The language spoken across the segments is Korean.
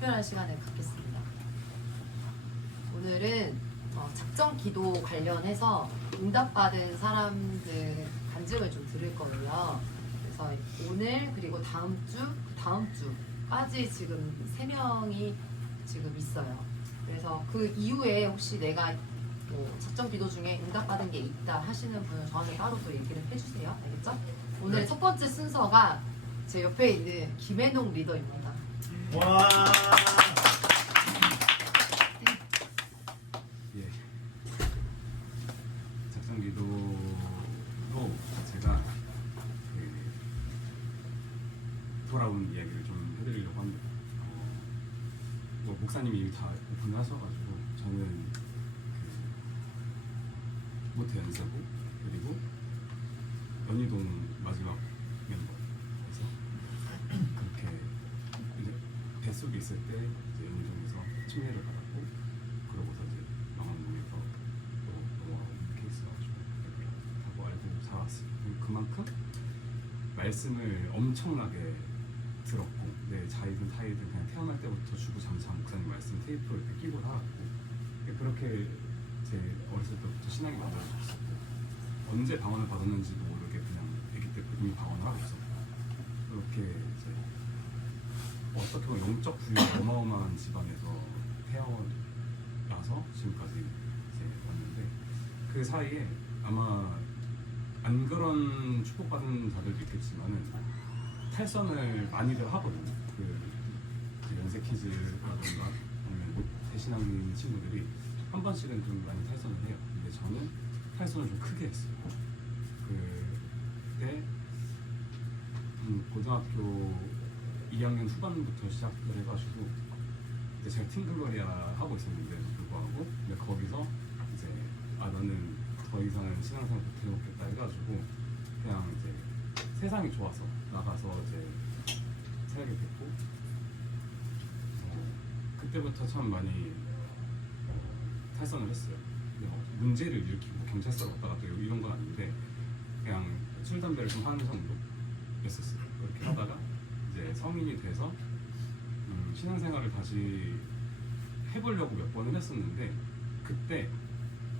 특별한 시간을 갖겠습니다. 오늘은 작정 기도 관련해서 응답받은 사람들 간증을 좀 들을 거예요. 그래서 오늘 그리고 다음 주까지 지금 3명이 지금 있어요. 그래서 그 이후에 혹시 내가 뭐 작정 기도 중에 응답받은 게 있다 하시는 분은 저한테 따로 또 얘기를 해주세요. 알겠죠? 오늘 첫 번째 순서가 제 옆에 있는 김혜농 리더입니다. 와. 예. 작성기도로 제가 돌아온 이야기를 좀 해드리려고 합니다. 뭐 목사님이 이미 다 오픈을 하셔가지고 저는 모태 연세고 그리고 연희동 마지막 멤버에서 그렇게 이제 뱃속에 있을 때 이제 연희동에서 침례를 받았고 그러고서 이제 망원동에서 또 넘어가는 케이스가 가지고 하고 알고 살아왔어요. 그만큼 말씀을 엄청나게 들었고 내 자이든 타이든 그냥 태어날 때부터 주구장창 목사님 말씀 테이프를 이렇게 끼고 살았고 그렇게 제 어렸을 때부터 신앙이 만들어졌었고 언제 방언을 받았는지도 모르게 그냥 아기 때부터 이미 방언을 하고 있었고 그렇게 이제 어떻게 보면 영적 부유가 어마어마한 집안에서 태어나서 지금까지 이제 왔는데 그 사이에 아마 안 그런 축복받은 자들도 있겠지만은 탈선을 많이들 하거든요. 연세 키즈라든가 아니면 대신하는 친구들이 한 번씩은 좀 많이 탈선을 해요. 근데 저는 탈선을 좀 크게 했어요. 그때 고등학교 2학년 후반부터 시작을 해가지고 이제 제가 팅글거리아 하고 있었는데 불구하고 근데 거기서 이제 나는 더 이상은 신앙생활 못해먹겠다 해가지고 그냥 이제 세상이 좋아서 나가서 이제 살게 됐고 그때부터 참 많이 탈선을 했어요. 문제를 일으키고 경찰서로 왔다 갔다 이런 건 아닌데 그냥 술 담배를 좀 하는 정도였었어요. 그렇게 하다가 이제 성인이 돼서 신앙생활을 다시 해보려고 몇 번을 했었는데 그때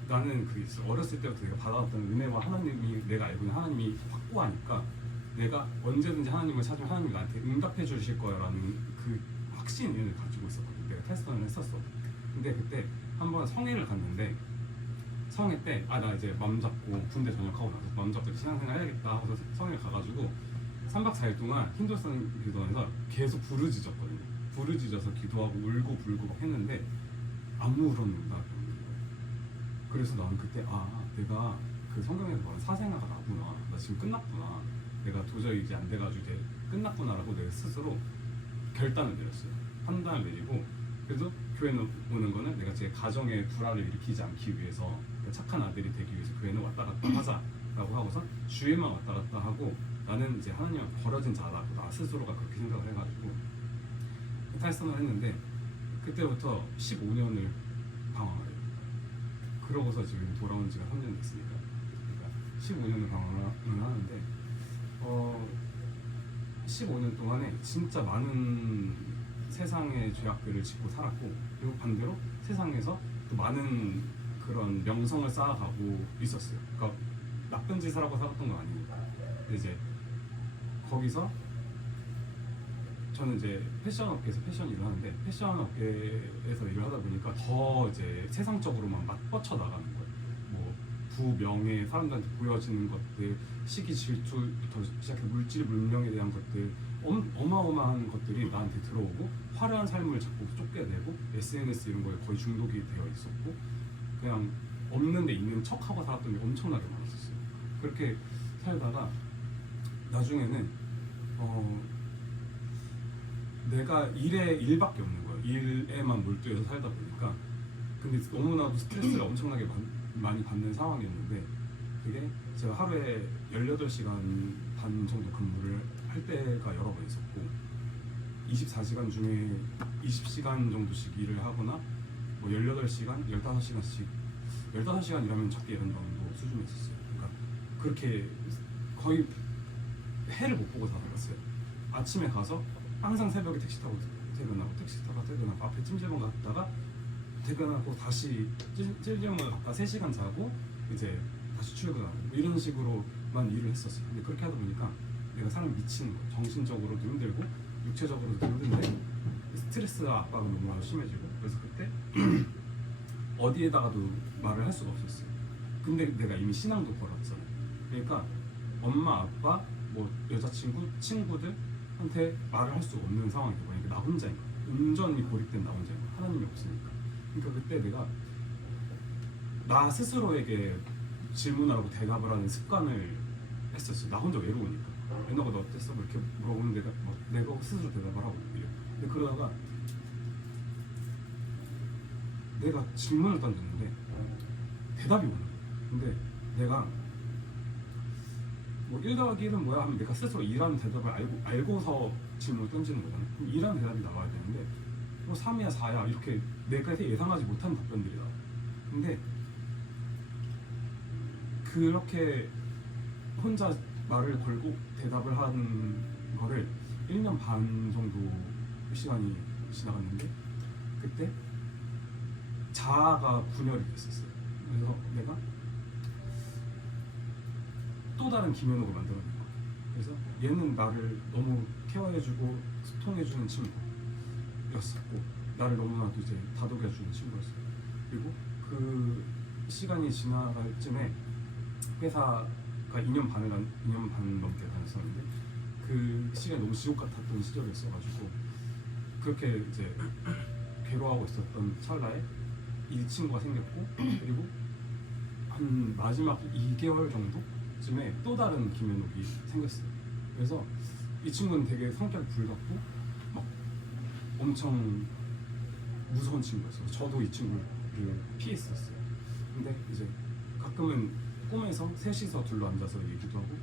나는 그게 있어. 어렸을 때부터 내가 받아왔던 은혜와 하나님이 내가 알고 있는 하나님이 확고하니까 내가 언제든지 하나님을 찾으면 하나님이 나한테 응답해 주실 거라는 그 확신을 가지고 있었거든. 내가 테스트를 했었어. 근데 그때 한번 성회를 갔는데 성회 때 나 이제 맘 잡고 군대 전역하고 나서 맘 잡고 신앙생활 해야겠다 하고서 성회를 가가지고 3박 4일 동안 힌두스탄 기도원에서 계속 부르짖었거든요. 부르짖어서 기도하고 울고 불고 막 했는데 아무런 응답이 없는 거예요. 그래서 나는 그때 내가 그 성경에서 말하는 사생아가 나구나. 나 지금 끝났구나. 내가 도저히 이제 안 돼가지고 이제 끝났구나라고 내가 스스로 결단을 내렸어요. 판단을 내리고 그래서 교회 오는 거는 내가 제 가정에 불화를 일으키지 않기 위해서 착한 아들이 되기 위해서 교회는 왔다 갔다 하자라고 하고서 주일만 왔다 갔다 하고 나는 이제 하나님 앞에 버려진 자라고 나 스스로가 그렇게 생각을 해가지고 탈선을 했는데 그때부터 15년을 방황을 해요. 그러고서 지금 돌아온 지가 3년 됐으니까 그러니까 15년을 방황을 하는데 15년 동안에 진짜 많은 세상의 죄악들을 짚고 살았고 그리고 반대로 세상에서 또 많은 그런 명성을 쌓아가고 있었어요. 그러니까 나쁜 짓을 하고 살았던 건 아닙니다. 근데 이제 거기서 저는 이제 패션 업계에서 패션 일을 하는데 패션 업계에서 일을 하다 보니까 더 이제 세상적으로만 맞뻗쳐 나가는 거예요. 뭐 부명예, 사람들한테 보여지는 것들, 시기 질투부터 시작해 물질 문명에 대한 것들 어마어마한 것들이 나한테 들어오고 화려한 삶을 자꾸 쫓게 되고 SNS 이런 거에 거의 중독이 되어 있었고 그냥 없는데 있는 척하고 살았던 게 엄청나게 많았었어요. 그렇게 살다가 나중에는 내가 일밖에 없는 거예요. 일에만 몰두해서 살다 보니까 근데 너무나도 스트레스를 엄청나게 많이 받는 상황이었는데 그게 제가 하루에 18시간 반 정도 근무를 할 때가 여러 번 있었고 24시간 중에 20시간 정도씩 일을 하거나 뭐 18시간, 15시간씩 15시간 일하면 적게 이런 정도 수준이었어요. 그러니까 그렇게 거의 해를 못 보고 살아갔어요. 아침에 가서 항상 새벽에 택시 타고 퇴근하고 택시 타고 퇴근하고 앞에 찜질방 갔다가 퇴근하고 다시 찜질방 갔다 3시간 자고 이제 다시 출근하고 뭐 이런 식으로만 일을 했었어요. 근데 그렇게 하다 보니까 내가 사람이 미치는 거야. 정신적으로도 힘들고 육체적으로도 힘든데 스트레스와 압박은 너무 심해지고 그래서 그때 어디에다가도 말을 할 수가 없었어요. 근데 내가 이미 신앙도 걸었잖아. 그러니까 엄마, 아빠, 뭐 여자친구, 친구들한테 말을 할 수 없는 상황이 돼. 그러니까 나 혼자인 거야. 온전히 고립된 나 혼자인 거야. 하나님이 없으니까. 그러니까 그때 내가 나 스스로에게 질문하고 대답을 하는 습관을 했었어. 나 혼자 외로우니까. 너가 너 어땠어? 뭐 이렇게 물어보는 내가 스스로 대답을 하고 이래. 근데 그러다가 내가 질문을 던졌는데 대답이 오는 거야. 근데 내가 뭐 1 더하기 1은 뭐야 하면 내가 스스로 2라는 대답을 알고서 질문을 던지는 거잖아. 그럼 2라는 대답이 나와야 되는데 뭐 3이야 4야 이렇게 내가 예상하지 못한 답변들이 나와. 근데 그렇게 혼자 말을 걸고 대답을 한 거를 1년 반 정도 시간이 지나갔는데 그때 자아가 분열이 됐었어요. 그래서 내가 또 다른 김현욱을 만들어낸 거야. 그래서 얘는 나를 너무 케어해주고 소통해주는 친구였었고 나를 너무나도 이제 다독여주는 친구였어요. 그리고 그 시간이 지나갈 쯤에 회사가 2년 반 넘게 다녔었는데 그 시간이 너무 지옥 같았던 시절이었어가지고 그렇게 이제 괴로워하고 있었던 찰나에 이 친구가 생겼고 그리고 한 마지막 2개월 정도쯤에 또 다른 김현욱이 생겼어요. 그래서 이 친구는 되게 성격이 불같고 막 엄청 무서운 친구였어요. 저도 이 친구를 피했었어요. 근데 이제 가끔은 꿈에서 셋이서 둘러앉아서 얘기도 하고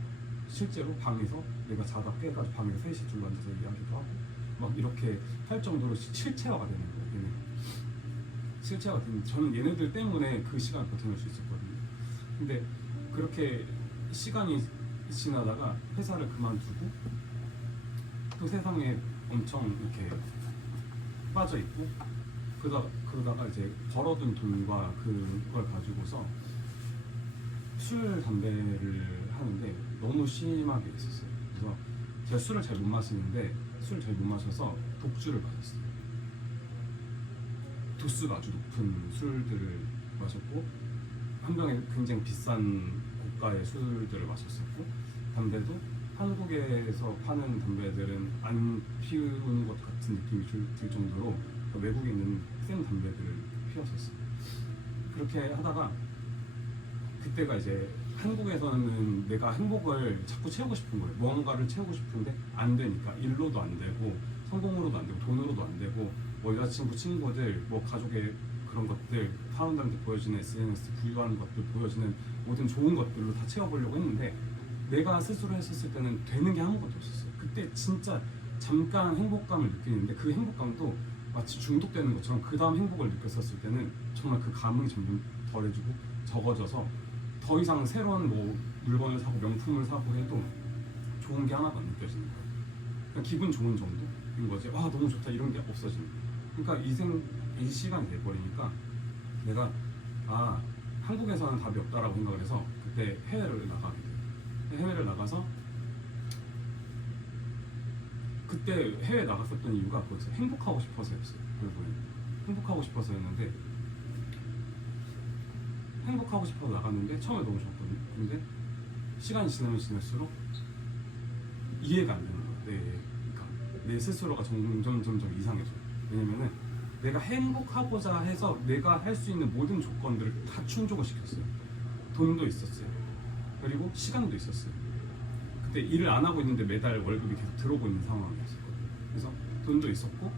실제로 방에서 내가 자다 깨가지고 방에서 셋이 둘러앉아서 이야기도 하고 막 이렇게 할 정도로 실체화가 되는 거예요. 얘네가. 실체화가 되는 저는 얘네들 때문에 그 시간을 버텨낼 수 있었거든요. 근데 그렇게 시간이 지나다가 회사를 그만두고 또 세상에 엄청 이렇게 빠져 있고 그러다가 이제 벌어둔 돈과 그걸 가지고서 술 담배를 하는데 너무 심하게 있었어요. 그래서 제가 술을 잘 못 마시는데 술을 잘 못 마셔서 독주를 마셨어요. 도수가 아주 높은 술들을 마셨고 한 병에 굉장히 비싼 고가의 술들을 마셨었고 담배도 한국에서 파는 담배들은 안 피우는 것 같은 느낌이 들 정도로 외국에 있는 센 담배들을 피웠었어요. 그렇게 하다가 그때가 이제 한국에서는 내가 행복을 자꾸 채우고 싶은 거예요. 무언가를 채우고 싶은데 안 되니까 일로도 안 되고 성공으로도 안 되고 돈으로도 안 되고 뭐 여자친구 친구들 뭐 가족의 그런 것들 사람들한테 보여주는 SNS 부유한 것들 보여주는 모든 좋은 것들로 다 채워보려고 했는데 내가 스스로 했었을 때는 되는 게 아무것도 없었어요. 그때 진짜 잠깐 행복감을 느끼는데 그 행복감도 마치 중독되는 것처럼 그 다음 행복을 느꼈었을 때는 정말 그 감흥이 점점 덜해지고 적어져서 더 이상 새로운 뭐 물건을 사고 명품을 사고 해도 좋은 게 하나도 안 느껴지는 거예요. 그냥 기분 좋은 정도인 거지. 와 너무 좋다 이런 게 없어지는 거예요. 그러니까 이 시간이 돼버리니까 내가 한국에서는 답이 없다라고 생각을 해서 그때 해외를 나가게 돼요. 해외를 나가서 그때 해외 나갔었던 이유가 그거였어요. 행복하고 싶어서였어요. 결국엔 행복하고 싶어서였는데 행복하고 싶어서 나갔는데 처음에 너무 좋았거든요. 근데 시간이 지나면 지날수록 이해가 안 되는 거예요. 그러니까 내 스스로가 점점 이상해져요. 왜냐면은 내가 행복하고자 해서 내가 할 수 있는 모든 조건들을 다 충족을 시켰어요. 돈도 있었어요. 그리고 시간도 있었어요. 그때 일을 안 하고 있는데 매달 월급이 계속 들어오고 있는 상황이었거든요. 그래서 돈도 있었고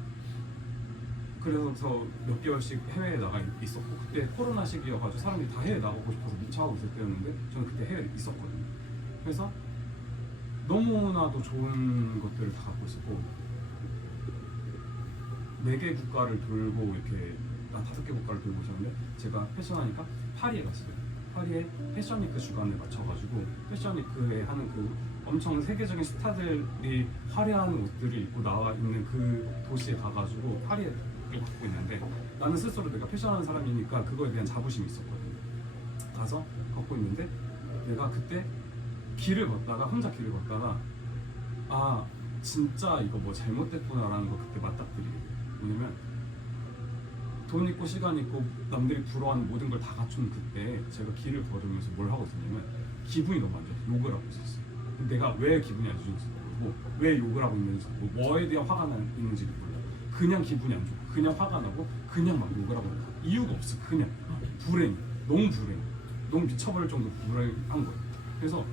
그래서 몇 개월씩 해외에 나가 있었고 그때 코로나 시기여가지고 사람들이 다 해외 나가고 싶어서 미쳐하고 있을 때였는데 저는 그때 해외에 있었거든요. 그래서 너무나도 좋은 것들을 다 갖고 있었고 4개 국가를 돌고 이렇게 5개 국가를 돌고 있었는데 제가 패션하니까 파리에 갔어요. 파리에 패션위크 주간에 맞춰가지고 패션위크에 하는 그 엄청 세계적인 스타들이 화려한 옷들을 입고 나와 있는 그 도시에 가가지고 파리를 갖고 있는데 나는 스스로 내가 패션하는 사람이니까 그거에 대한 자부심이 있었거든. 가서 걷고 있는데 내가 그때 혼자 길을 걷다가 아 진짜 이거 뭐 잘못됐구나라는 거 그때 맞닥뜨리게 돼. 왜냐면 돈 있고 시간 있고 남들이 부러워하는 모든 걸 다 갖춘 그때 제가 길을 걸으면서 뭘 하고 있었냐면 기분이 너무 안 좋아서 욕을 하고 있었어요. 내가 왜 기분이 안 좋은지 모르고 왜 욕을 하고 있는지 모르고 뭐에 대한 화가 있는지도 몰라. 그냥 기분이 안 좋고 그냥 화가 나고 그냥 막 욕을 하고 있는 거야. 이유가 없어. 그냥 불행, 너무 불행, 너무 미쳐버릴 정도로 불행한 거예요. 그래서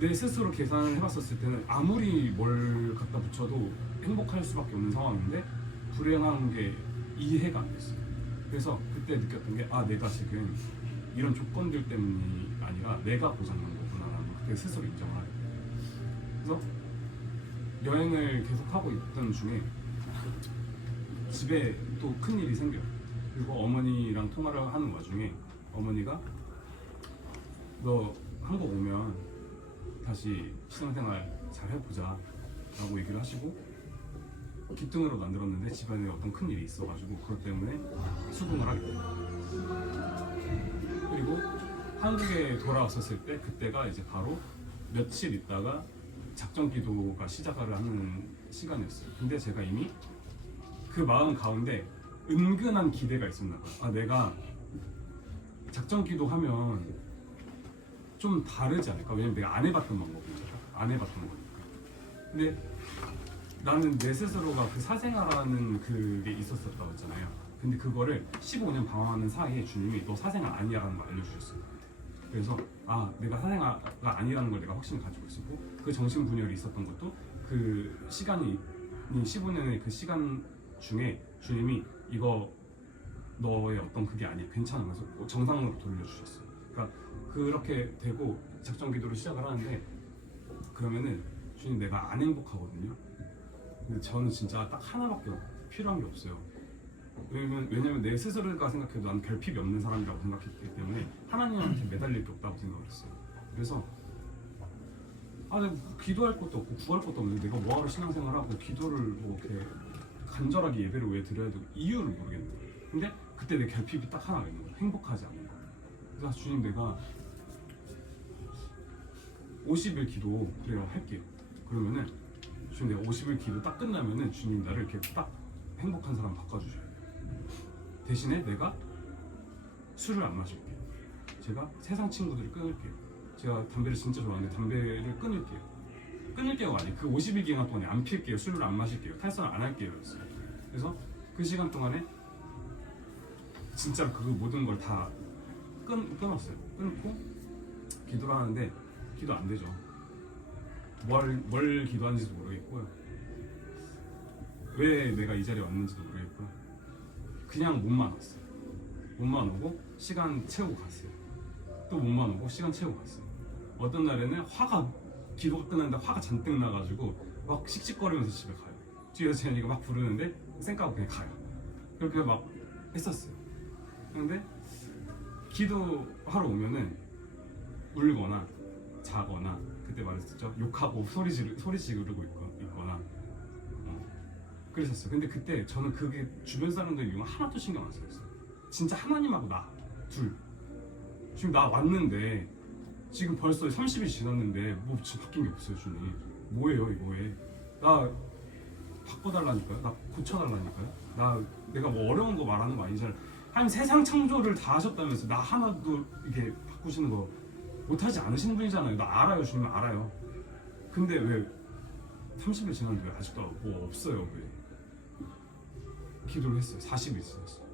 내 스스로 계산을 해봤었을 때는 아무리 뭘 갖다 붙여도 행복할 수밖에 없는 상황인데 불행한 게 이해가 안 됐어요. 그래서 그때 느꼈던 게 아 내가 지금 이런 조건들 때문이 아니라 내가 고장난 거구나라는 걸 그때 스스로 인정을 하게 돼요. 그래서 여행을 계속 하고 있던 중에 집에 또 큰일이 생겨요. 그리고 어머니랑 통화를 하는 와중에 어머니가 너 한국 오면 다시 신혼생활 잘 해보자 라고 얘기를 하시고 기뚱으로 만들었는데 집안에 어떤 큰 일이 있어가지고 그것 때문에 수긍을 하게 돼요. 그리고 한국에 돌아왔었을 때 그때가 이제 바로 며칠 있다가 작전 기도가 시작을 하는 시간이었어요. 근데 제가 이미 그 마음 가운데 은근한 기대가 있었나 봐요. 아 내가 작전 기도하면 좀 다르지 않을까? 왜냐면 내가 안 해봤던 방법이잖아. 안 해봤던 거니까. 근데 나는 내 스스로가 그 사생아라는 그게 있었었다고 했잖아요. 근데 그거를 15년 방황하는 사이에 주님이 너 사생아 아니야라는 걸 알려주셨어요. 그래서 아 내가 사생아가 아니라는 걸 내가 확신을 가지고 있었고 그 정신분열이 있었던 것도 그 시간이 15년의 그 시간 중에 주님이 이거 너의 어떤 그게 아니야 괜찮아 그래서 정상으로 돌려주셨어요. 그러니까 그렇게 되고 작전 기도를 시작을 하는데 그러면은 주님 내가 안 행복하거든요. 근데 저는 진짜 딱 하나밖에 필요한 게 없어요. 왜냐면 내 스스로가 생각해도 난 결핍이 없는 사람이라고 생각했기 때문에 하나님한테 매달릴 게 없다고 생각을 했어요. 그래서 아 내가 기도할 것도 없고 구할 것도 없는데 내가 뭐하러 신앙생활하고 기도를 뭐 이렇게 간절하게 예배를 왜 드려야 되고 이유를 모르겠는 거예요. 근데 그때 내 결핍이 딱 하나가 있는 거예요. 행복하지 않은 거. 그래서 주님 내가 50일 기도 그래요 할게요. 그러면은 주님 내가 50일 기도 딱 끝나면은 주님 나를 이렇게 딱 행복한 사람 바꿔주셔요. 대신에 내가 술을 안 마실게요. 제가 세상 친구들을 끊을게요. 제가 담배를 진짜 좋아하는데 담배를 끊을게요. 끊을게요가 아니에요. 그 50일 기간 동안에 안 필게요. 술을 안 마실게요. 탈선을 안 할게요. 그래서 그 시간 동안에 진짜 그 모든 걸 다 끊었어요. 끊고 기도를 하는데 기도 안 되죠. 뭘 기도하는지도 모르겠고요. 왜 내가 이 자리에 왔는지도 모르겠고요. 그냥 몸만 왔어요. 몸만 오고 시간 채우고 갔어요. 또 몸만 오고 시간 채우고 갔어요. 어떤 날에는 기도가 끝났는데 화가 잔뜩 나가지고 막 씩씩거리면서 집에 가요. 뒤에서 재현이가 막 부르는데 쌩까고 그냥 가요. 그렇게 막 했었어요. 근데 기도하러 오면은 울거나 자거나 그때 말했었죠. 욕하고 소리 지르고 있거나 그랬었어요. 근데 그때 저는 그게 주변 사람들 이용 하나도 신경 안 썼어요. 진짜 하나님하고 나 둘. 지금 나 왔는데 지금 벌써 30일 지났는데 뭐 지금 바뀐 게 없어요. 주님 뭐예요 이거에. 나 바꿔달라니까요. 나 고쳐달라니까요. 내가 뭐 어려운 거 말하는 거 아니잖아요. 하나님 세상 창조를 다 하셨다면서 나 하나도 이렇게 바꾸시는 거 못하지 않으신 분이잖아요. 나 알아요. 주님 알아요. 근데 왜 30일 지났는데 왜 아직도 뭐 없어요. 왜 기도를 했어요. 40일 지났어요.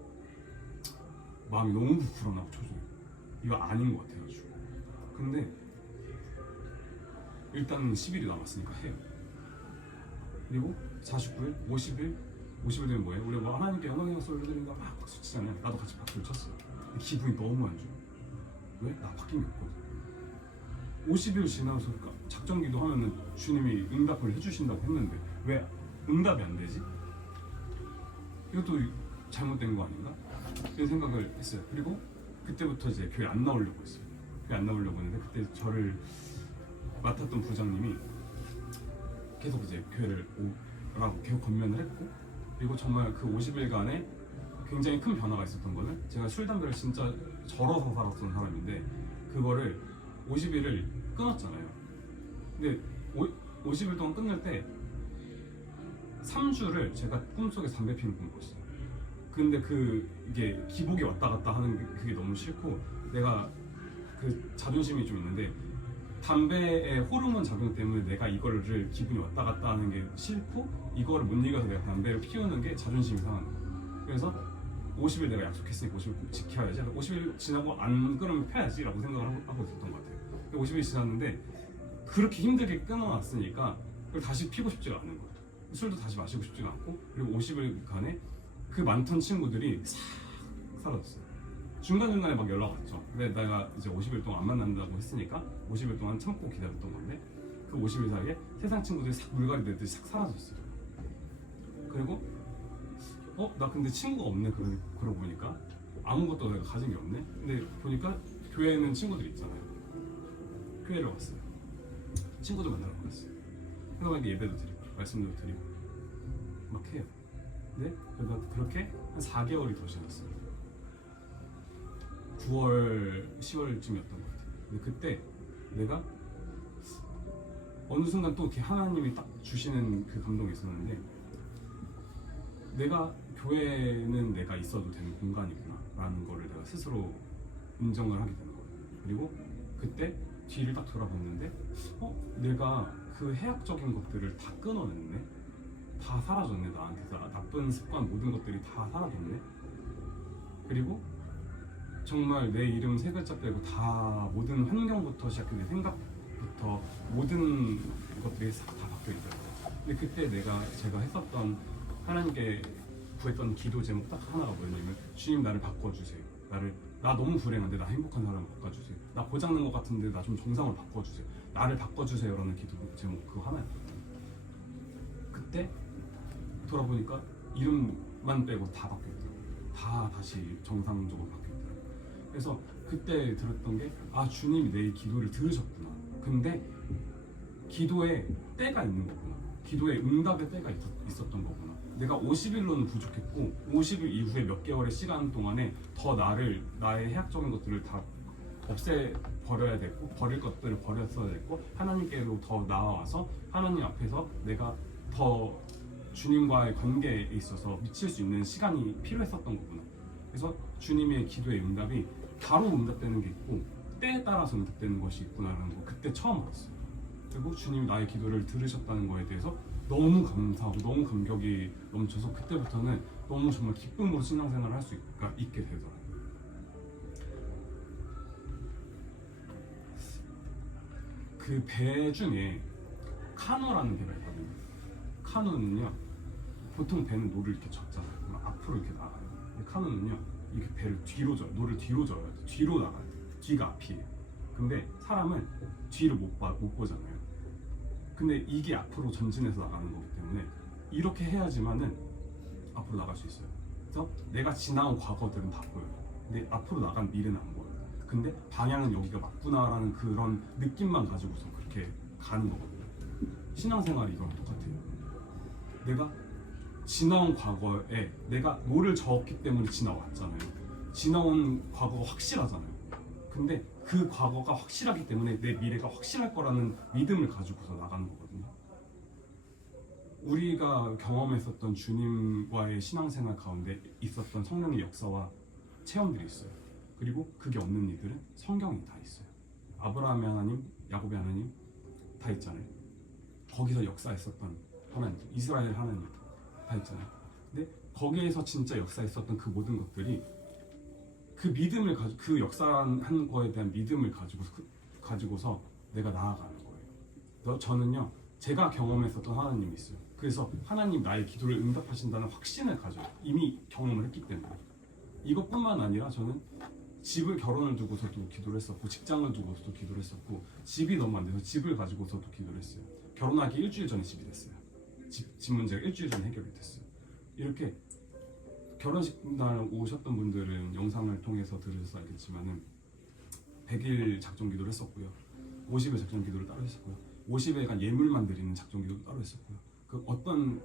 마음이 너무 불안하고 초조해요. 이거 아닌 것 같아가지고. 근데 일단 10일이 남았으니까 해요. 그리고 49일, 50일 되면 뭐예요? 우리 뭐 하나님께 영광의 박수 올려드린다 막 박수 치잖아요. 나도 같이 박수를 쳤어요. 기분이 너무 안 좋아. 왜? 나 바뀐 게 없거든. 50일 지나서 작전기도 하면은 주님이 응답을 해주신다고 했는데 왜 응답이 안 되지? 이것도 잘못된 거 아닌가? 이런 생각을 했어요. 그리고 그때부터 이제 교회 안 나오려고 했어요. 교회 안 나오려고 했는데 그때 저를 맡았던 부장님이 계속 이제 교회를 오라고 계속 권면을 했고, 그리고 정말 그 50일간에 굉장히 큰 변화가 있었던 거는, 제가 술 담배를 진짜 절어서 살았던 사람인데 그거를 50일을 끊었잖아요. 근데 50일 동안 끊을 때 3주를 제가 꿈속에 담배 피는 꿈을 꿨어요. 근데 이게 기복이 왔다 갔다 하는 그게 너무 싫고, 내가 그 자존심이 좀 있는데 담배의 호르몬 작용 때문에 내가 이거를 기분이 왔다 갔다 하는 게 싫고, 이거를 못 이겨서 내가 담배를 피우는 게 자존심이 상하는 거예요. 그래서 50일 내가 약속했으니까 50일 꼭 지켜야지. 50일 지나고 안 그러면 펴야지 라고 생각을 하고 있었던 것 같아요. 50일 지났는데 그렇게 힘들게 끊어놨으니까 그걸 다시 피고 싶지가 않은 거예요. 술도 다시 마시고 싶지가 않고, 그리고 50일간에 그 많던 친구들이 싹 사라졌어요. 중간중간에 막 연락 왔죠. 근데 내가 이제 50일 동안 안 만난다고 했으니까 50일 동안 참고 기다렸던 건데, 그 50일 사이에 세상 친구들이 싹 물갈이 되듯이 싹 사라졌어요. 그리고 나 근데 친구가 없네. 그러고 보니까 아무것도 내가 가진 게 없네. 근데 보니까 교회에는 친구들이 있잖아요. 교회를 갔어요. 친구들 만나러 갔어요. 그래서 막 예배도 드리고 말씀도 드리고 막 해요. 근데 그렇게 한 4개월이 더 지났어요. 9월, 10월쯤이었던 것 같아요. 근데 그때 내가 어느 순간 또 이렇게 하나님이 딱 주시는 그 감동이 있었는데, 내가 교회는 내가 있어도 되는 공간이구나 라는 거를 내가 스스로 인정을 하게 되는 거예요. 그리고 그때 뒤를 딱 돌아봤는데 내가 그 해악적인 것들을 다 끊어냈네. 다 사라졌네. 나한테서 나쁜 습관 모든 것들이 다 사라졌네. 그리고 정말 내 이름 3글자 빼고 다 모든 환경부터 시작해 생각부터 모든 것들이 다 바뀌어 있더라고요. 근데 그때 제가 했었던 하나님께 구했던 기도 제목 딱 하나가 뭐였냐면, 주님 나를 바꿔주세요. 나 너무 불행한데 나 행복한 사람을 바꿔주세요. 나 고장난 것 같은데 나 좀 정상으로 바꿔주세요. 나를 바꿔주세요 라는 기도 제목 그거 하나였거든요. 그때 돌아보니까 이름만 빼고 다 바뀌었더라고요. 다 다시 정상적으로 바뀌었더라고요. 그래서 그때 들었던 게, 주님이 내 기도를 들으셨구나. 근데 기도에 때가 있는 거구나. 기도에 응답의 때가 있었던 거구나. 내가 50일로는 부족했고 50일 이후에 몇 개월의 시간 동안에 더 나의 해악적인 것들을 다 없애버려야 됐고, 버릴 것들을 버렸어야 됐고, 하나님께로 더 나아와서 하나님 앞에서 내가 더 주님과의 관계에 있어서 미칠 수 있는 시간이 필요했었던 거구나. 그래서 주님의 기도의 응답이 바로 응답되는 게 있고 때에 따라서 응답되는 것이 있구나라는 거 그때 처음 알았어요. 그리고 주님이 나의 기도를 들으셨다는 거에 대해서 너무 감사하고 너무 감격이 넘쳐서 그때부터는 너무 정말 기쁨으로 신앙생활을 할 수 있게 되더라고요. 그 배 중에 카누라는 배가 있거든요. 카누는요, 보통 배는 노를 이렇게 젓잖아요. 그럼 앞으로 이렇게 나가요. 근데 카누는요, 이렇게 배를 뒤로 져요. 노를 뒤로 져요. 뒤로 나가요. 뒤가 앞이에요. 근데 사람은 뒤를 못 보잖아요. 근데 이게 앞으로 전진해서 나가는 거기 때문에 이렇게 해야지만은 앞으로 나갈 수 있어요. 그래서 내가 지나온 과거들은 다 보여요. 근데 앞으로 나간 미래는 안 보여요. 근데 방향은 여기가 맞구나라는 그런 느낌만 가지고서 그렇게 가는 거거든요. 신앙생활이 이거랑 똑같아요. 내가 지나온 과거에 내가 노를 저었기 때문에 지나왔잖아요. 지나온 과거가 확실하잖아요. 근데 그 과거가 확실하기 때문에 내 미래가 확실할 거라는 믿음을 가지고서 나가는 거거든요. 우리가 경험했었던 주님과의 신앙생활 가운데 있었던 성령의 역사와 체험들이 있어요. 그리고 그게 없는 이들은 성경이 다 있어요. 아브라함의 하나님, 야곱의 하나님 다 있잖아요. 거기서 역사했었던 하나님, 이스라엘 하나님 다 있잖아요. 근데 거기에서 진짜 역사했었던 그 모든 것들이 그 믿음을 그 역사한 거에 대한 믿음을 가지고서 내가 나아가는 거예요. 저는요, 제가 경험했었던 하나님이 있어요. 그래서 하나님 나의 기도를 응답하신다는 확신을 가져요. 이미 경험을 했기 때문에. 이것뿐만 아니라 저는 결혼을 두고서도 기도를 했었고, 직장을 두고서도 기도를 했었고, 집이 너무 안 돼서 집을 가지고서도 기도를 했어요. 결혼하기 일주일 전에 집이 됐어요. 집 문제가 일주일 전에 해결이 됐어요. 이렇게 결혼식 날 오셨던 분들은 영상을 통해서 들으셔서 알겠지만은 100일 작정 기도를 했었고요. 50일 작정 기도를 따로 했었고요. 50일간 예물만 드리는 작정 기도를 따로 했었고요. 그 어떤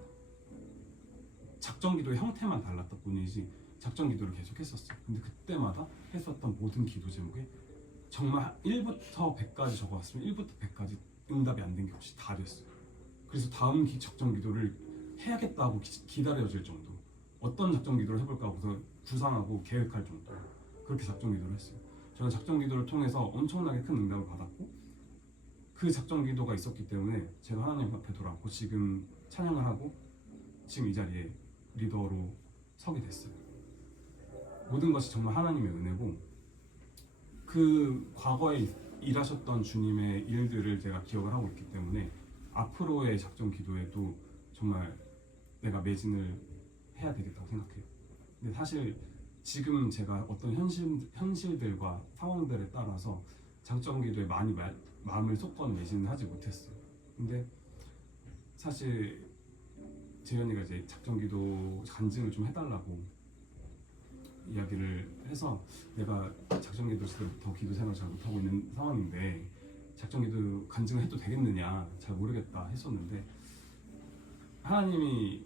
작정 기도의 형태만 달랐던 뿐이지 작정 기도를 계속 했었어요. 근데 그때마다 했었던 모든 기도 제목에 정말 1부터 100까지 적어왔으면 1부터 100까지 응답이 안 된 게 없이 다 됐어요. 그래서 다음 작정 기도를 해야겠다고 기다려질 정도, 어떤 작정 기도를 해볼까 하고서 구상하고 계획할 정도, 그렇게 작정 기도를 했어요. 저는 작정 기도를 통해서 엄청나게 큰 응답을 받았고, 그 작정 기도가 있었기 때문에 제가 하나님 앞에 돌아왔고 지금 찬양을 하고 지금 이 자리에 리더로 서게 됐어요. 모든 것이 정말 하나님의 은혜고, 그 과거에 일하셨던 주님의 일들을 제가 기억을 하고 있기 때문에 앞으로의 작정 기도에도 정말 내가 매진을 해야 되겠다고 생각해요. 근데 사실 지금 제가 어떤 현실들과 상황들에 따라서 작정 기도에 많이 마음을 쏟거나 매진을 하지 못했어요. 근데 사실 재현이가 이제 작정 기도 간증을 좀 해달라고 이야기를 해서 내가 작정 기도 시절부터 기도 생활을 잘 못하고 있는 상황인데 작정 기도 간증을 해도 되겠느냐 잘 모르겠다 했었는데 하나님이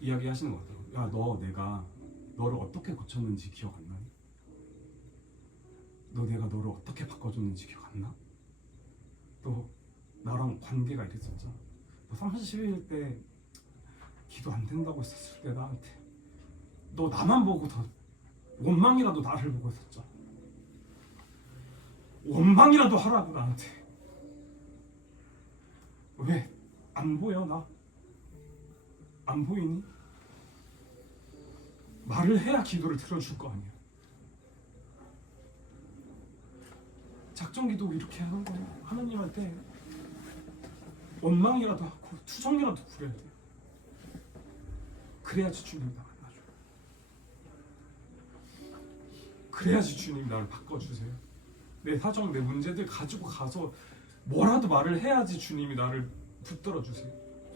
이야기하시는 것 같아요. 야, 내가 너를 어떻게 고쳤는지 기억 안 나니? 내가 너를 어떻게 바꿔줬는지 기억 안 나? 너 나랑 관계가 이랬었잖아. 너 30일 때 기도 안 된다고 했었을 때 나한테 너 나만 보고 더 원망이라도 나를 보고 했었잖아. 원망이라도 하라고 나한테. 왜 안 보여? 나 안 보이니? 말을 해야 기도를 들어줄 거 아니야. 작정 기도 이렇게 하는 거야. 하나님한테 원망이라도 하고 투정이라도 부려야 돼. 그래야지 주님 나 만나줘. 그래야지 주님 나를 바꿔주세요. 내 사정, 내 문제들 가지고 가서 뭐라도 말을 해야지 주님이 나를 붙들어 주세요.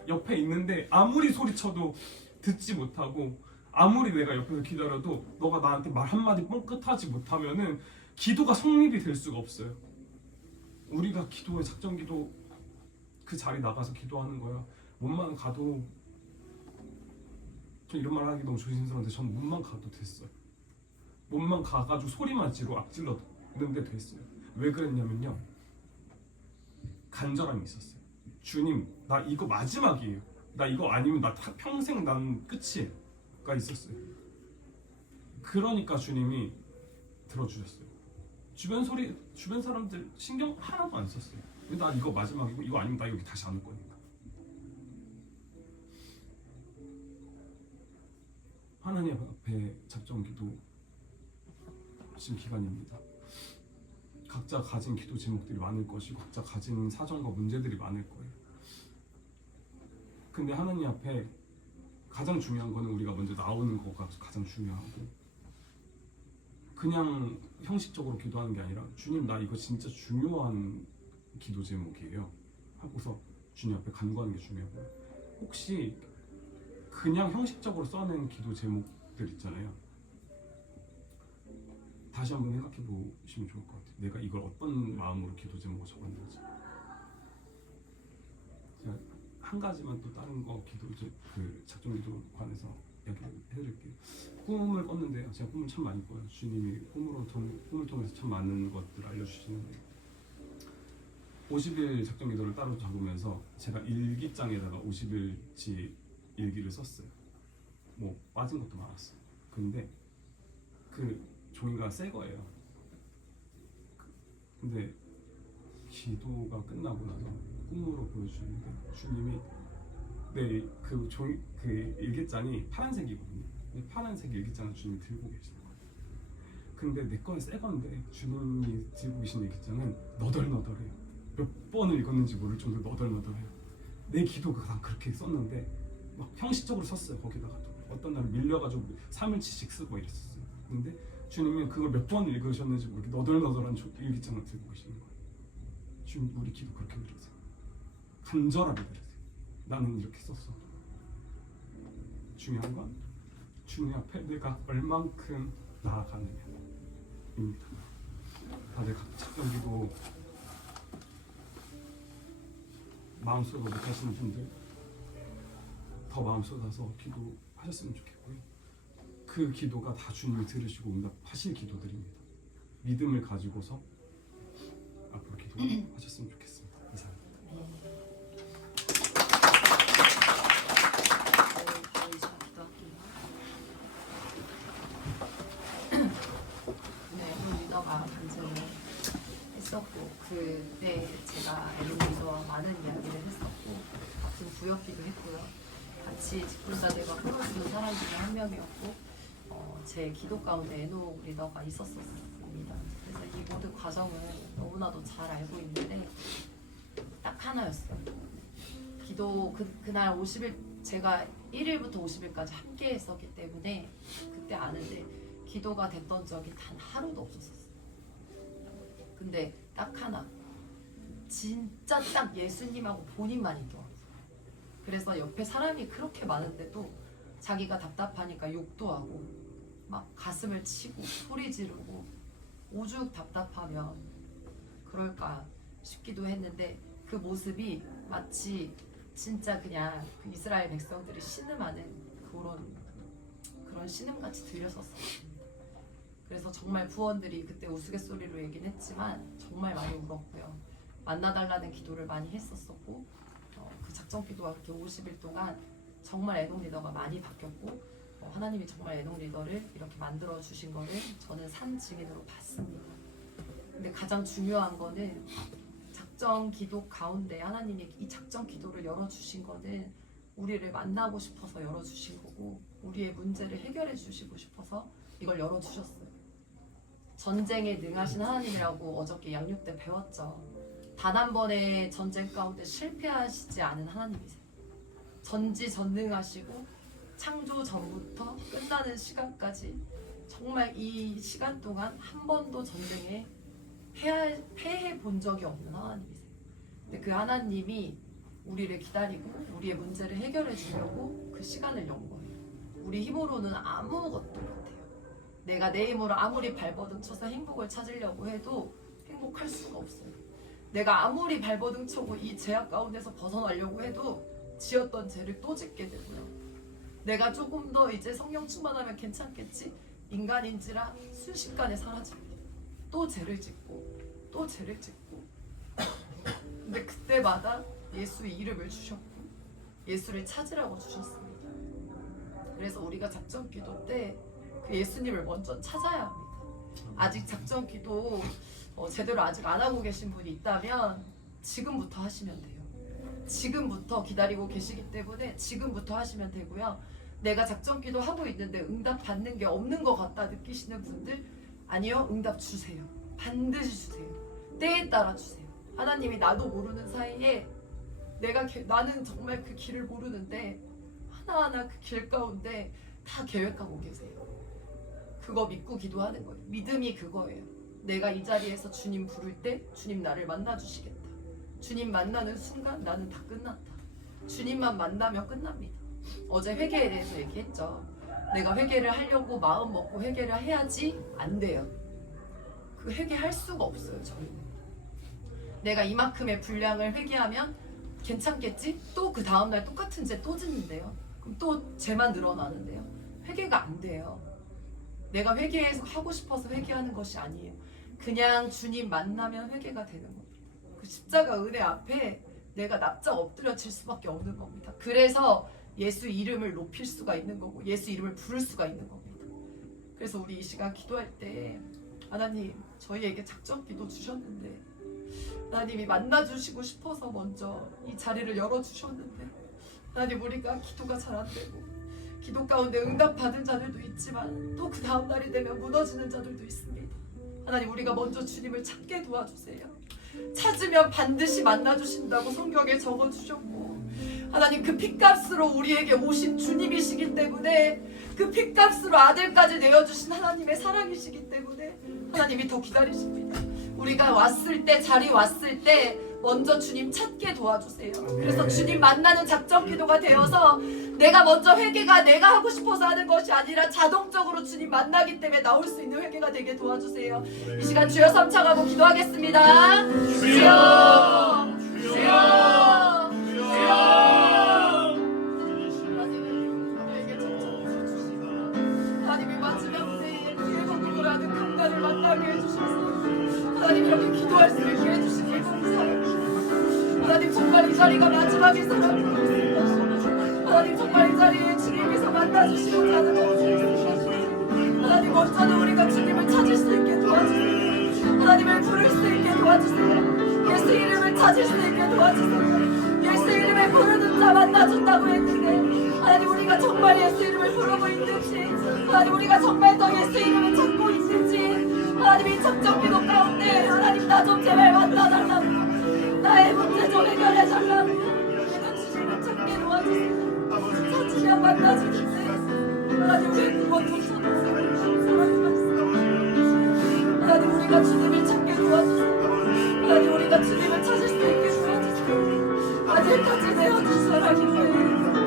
옆에 있는데 아무리 소리쳐도 듣지 못하고 아무리 내가 옆에서 기다려도 너가 나한테 말 한마디 뻥끗하지 못하면은 기도가 성립이 될 수가 없어요. 우리가 기도에 작정 기도 그 자리 나가서 기도하는 거야. 몸만 가도 저 이런 말 하기 너무 조심스러운데 전 몸만 가도 됐어요. 몸만 가가지고 소리만 악질렀는데 됐어요. 왜 그랬냐면요, 간절함이 있었어요. 주님, 나 이거 마지막이에요. 나 이거 아니면 나 평생 난 끝이에요가 있었어요. 그러니까 주님이 들어주셨어요. 주변 사람들 신경 하나도 안 썼어요. 나 이거 마지막이고 이거 아니면 나 여기 다시 안 올 거니까. 하나님 앞에 작정 기도 지금 기간입니다. 각자 가진 기도 제목들이 많을 것이고 각자 가진 사정과 문제들이 많을 거예요. 근데 하나님 앞에 가장 중요한 거는 우리가 먼저 나오는 거가 가장 중요하고, 그냥 형식적으로 기도하는 게 아니라 주님 나 이거 진짜 중요한 기도 제목이에요 하고서 주님 앞에 간구하는 게 중요하고요. 혹시 그냥 형식적으로 써낸 기도 제목들 있잖아요. 다시 한번 생각해 보시면 좋을 것 같아요. 내가 이걸 어떤 마음으로 기도 제목을 적었는지. 제가 한 가지만 또 다른 거 그 작정 기도 관해서 이야기를 해드릴게요. 꿈을 꿨는데요. 제가 꿈을 참 많이 꿔요. 주님이 꿈을 통해서 참 많은 것들을 알려주시는데 50일 작정 기도를 따로 적으면서 제가 일기장에다가 50일치 일기를 썼어요. 뭐 빠진 것도 많았어요. 근데 그 종이가 새 거예요. 근데 기도가 끝나고 나서 꿈으로 보여주시는데 주님이 그 일기장이 파란색이거든요. 파란색 일기장을 주님이 들고 계시는 거예요. 근데 내 건 새 건데 주님이 들고 계신 일기장은 너덜너덜해요. 몇 번을 읽었는지 모를 정도로 너덜너덜해요. 내 기도가 난 그렇게 썼는데 막 형식적으로 썼어요. 거기다가 또 어떤 날은 밀려가지고 3일치씩 쓰고 이랬었어요. 근데 주님이 그걸 몇 번 읽으셨는지 모르게 너덜너덜한 일기장을 들고 계시는 거예요. 주님 우리 기도 그렇게 들으세요. 간절하게 들으세요. 나는 이렇게 썼어. 중요한 건 주님 앞에 내가 얼만큼 나아가느냐입니다. 다들 작정 기도 마음 쏟아 못하시는 분들 더 마음 쏟아서 기도하셨으면 좋겠고요. 그 기도가 다 주님이 들으시고 응답하실 기도들입니다. 믿음을 가지고서 앞으로 기도하셨으면 좋겠습니다. 이상입니다. 네, 우리 리더가 간증을 했었고 그때 제가 애동리더와 많은 이야기를 했었고 같은 구역기도 했고요. 같이 직불사대가 풀어주는 사람 중에 한 명이었고 제 기도 가운데 에녹 리더가 있었습니다. 그래서 이 모든 과정을 너무나도 잘 알고 있는데 딱 하나였어요. 기도 그날 50일 제가 1일부터 50일까지 함께 했었기 때문에 그때 아는데 기도가 됐던 적이 단 하루도 없었어요. 근데 딱 하나 진짜 딱 예수님하고 본인만 있더라고요. 그래서 옆에 사람이 그렇게 많은데도 자기가 답답하니까 욕도 하고 막 가슴을 치고 소리 지르고 오죽 답답하면 그럴까 싶기도 했는데 그 모습이 마치 진짜 그냥 그 이스라엘 백성들이 신음하는 그런 신음같이 들렸었어요. 그래서 정말 부원들이 그때 우스갯소리로 얘기는 했지만 정말 많이 울었고요. 만나달라는 기도를 많이 했었었고 그 작전 기도가 그렇게 50일 동안 정말 에녹 리더가 많이 바뀌었고 하나님이 정말 에녹 리더를 이렇게 만들어 주신 거를 저는 산 증인으로 봤습니다. 근데 가장 중요한 거는 작전 기도 가운데 하나님이 이 작전 기도를 열어주신 거는 우리를 만나고 싶어서 열어주신 거고 우리의 문제를 해결해 주시고 싶어서 이걸 열어주셨어요. 전쟁에 능하신 하나님이라고 어저께 양육 때 배웠죠. 단 한 번의 전쟁 가운데 실패하시지 않은 하나님이세요. 전지전능하시고 창조 전부터 끝나는 시간까지 정말 이 시간 동안 한 번도 전쟁에 패해 본 적이 없는 하나님이세요. 근데 그 하나님이 우리를 기다리고 우리의 문제를 해결해 주려고 그 시간을 연 거예요. 우리 힘으로는 아무것도 못해요. 내가 내 힘으로 아무리 발버둥 쳐서 행복을 찾으려고 해도 행복할 수가 없어요. 내가 아무리 발버둥 쳐고 이 죄악 가운데서 벗어나려고 해도 지었던 죄를 또 짓게 되고요. 내가 조금 더 이제 성령 충만하면 괜찮겠지? 인간인지라 순식간에 사라집니다. 또 죄를 짓고 또 죄를 짓고 근데 그때마다 예수의 이름을 주셨고 예수를 찾으라고 주셨습니다. 그래서 우리가 작전 기도 때 그 예수님을 먼저 찾아야 합니다. 아직 작전 기도 제대로 아직 안 하고 계신 분이 있다면 지금부터 하시면 돼요. 지금부터 기다리고 계시기 때문에 지금부터 하시면 되고요. 내가 작전 기도 하고 있는데 응답 받는 게 없는 것 같다 느끼시는 분들 아니요, 응답 주세요. 반드시 주세요. 때에 따라 주세요. 하나님이 나도 모르는 사이에 나는 정말 그 길을 모르는데 하나하나 그 길 가운데 다 계획하고 계세요. 그거 믿고 기도하는 거예요. 믿음이 그거예요. 내가 이 자리에서 주님 부를 때 주님 나를 만나주시겠다. 주님 만나는 순간 나는 다 끝났다. 주님만 만나면 끝납니다. 어제 회개에 대해서 얘기했죠. 내가 회개를 하려고 마음 먹고 회개를 해야지 안 돼요. 그 회개할 수가 없어요. 저희는. 내가 이만큼의 분량을 회개하면 괜찮겠지? 또 그 다음날 똑같은 죄 또 짓는데요. 그럼 또 죄만 늘어나는데요. 회개가 안 돼요. 내가 회개해서 하고 싶어서 회개하는 것이 아니에요. 그냥 주님 만나면 회개가 되는 겁니다. 그 십자가 은혜 앞에 내가 납작 엎드려질 수밖에 없는 겁니다. 그래서 예수 이름을 높일 수가 있는 거고 예수 이름을 부를 수가 있는 겁니다. 그래서 우리 이 시간 기도할 때 하나님 저희에게 작전 기도 주셨는데 하나님이 만나주시고 싶어서 먼저 이 자리를 열어주셨는데 하나님 우리가 기도가 잘 안 되고 기도 가운데 응답받은 자들도 있지만 또 그 다음 날이 되면 무너지는 자들도 있습니다. 하나님 우리가 먼저 주님을 찾게 도와주세요. 찾으면 반드시 만나주신다고 성경에 적어주셨고 하나님 그 핏값으로 우리에게 오신 주님이시기 때문에 그 핏값으로 아들까지 내어주신 하나님의 사랑이시기 때문에 하나님이 더 기다리십니다. 우리가 왔을 때 자리 왔을 때 먼저 주님 찾게 도와주세요. 그래서 주님 만나는 작전 기도가 되어서 내가 먼저 회개가 내가 하고 싶어서 하는 것이 아니라 자동적으로 주님 만나기 때문에 나올 수 있는 회개가 되게 도와주세요. 이 시간 주여 삼창하고 기도하겠습니다. 주여 주여 우리에게 칭찬해 주시고 하나님이 마지막 때에 피해 복음을 하는 강단을 만나게 해주셔서 하나님 이렇게 기도할 수 있게 해주시니 감사합니다. 하나님 정말 이 자리가 마지막일 사람이 없습니다. 하나님 정말 이 자리에 주님께서 만나주시고자 하는 것입니다. 하나님 먼저는 우리가 주님을 찾을 수 있게 도와주세요. 하나님을 부를 수 있게 도와주세요. 예수 이름을 찾을 수 있게 도와주세요. 예수 이름을 부르는 자 만나준다고 했는데 하나님 우리가 정말 예수 이름을 부르고 있는지 하나님 우리가 정말 더 예수 이름을 찾고 있는지 하나님 이 적정기도 가운데 하나님 나 좀 제발 만나달라고 나의 문제 좀 해결해달라고 내가 주님을 찾게 도와주세요. 찾으면 만나주는데 하나님 왜 그것조차도 사랑이 없어요. 하나님 우리가 주님을 찾게 도와주세요. 하나님 우리가 주님을 찾을 수 있게 도와주세요. 아직까지 내어준 사랑인데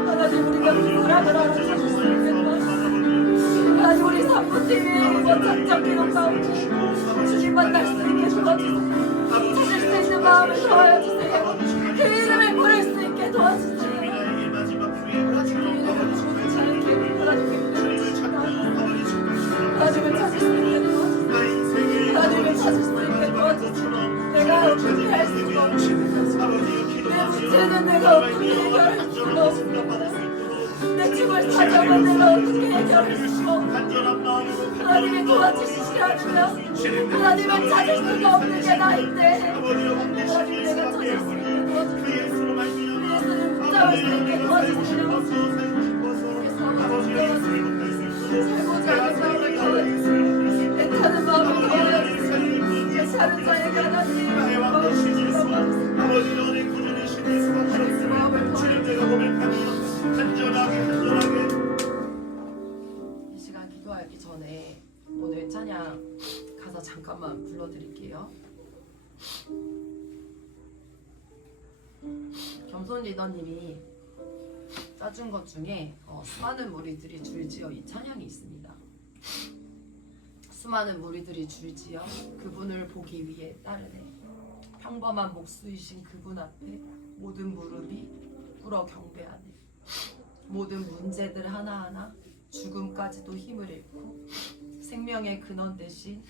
하나님 우리가 그 사랑을 알아찾을 수 있게 도와주세요. 하나님 우리 사부팀이 이번 작정기도 가운데 주님 만날 수 있게 도와주세요. 찾을 수 있는 마음을 도와주세요. 그 이름을 부를 수 있게 도와주세요. 하나님을 찾을 수 있게 도와주세요. 하나님을 찾을 수 있게 도와주세요. 내가 어떻게 할 수가 없습니다. 내 문제는 내가 어떻게 해결할 수가 없습니다. 내 죽을 찾아만 내가 어떻게 해결할 수가 없습니다. 하나님이 도와주시라고요. 하나님을 찾을 수가 없는 게 나인데 하나님 내가 찾을 수 있게 도와주세요. 우리 예수를 붙잡을 수 있게 도와주세요. 살고자 하는 마음을 도와주세요. 애타는 마음을 도와주세요. 내 사는 자에게 하나님 마음을 주시라고 하나님 마음을 도와주세요. 이 시간 기도하기 전에 오늘 찬양 가사 잠깐만 불러드릴게요. 겸손 리더님이 짜준 것 중에 수많은 무리들이 줄지어 이 찬양이 있습니다. 수많은 무리들이 줄지어 그분을 보기 위해 따르네. 평범한 목수이신 그분 앞에 모든 무릎이 꿇어 경배하네. 모든 문제들 하나하나 죽음까지도 힘을 잃고 생명의 근원 대신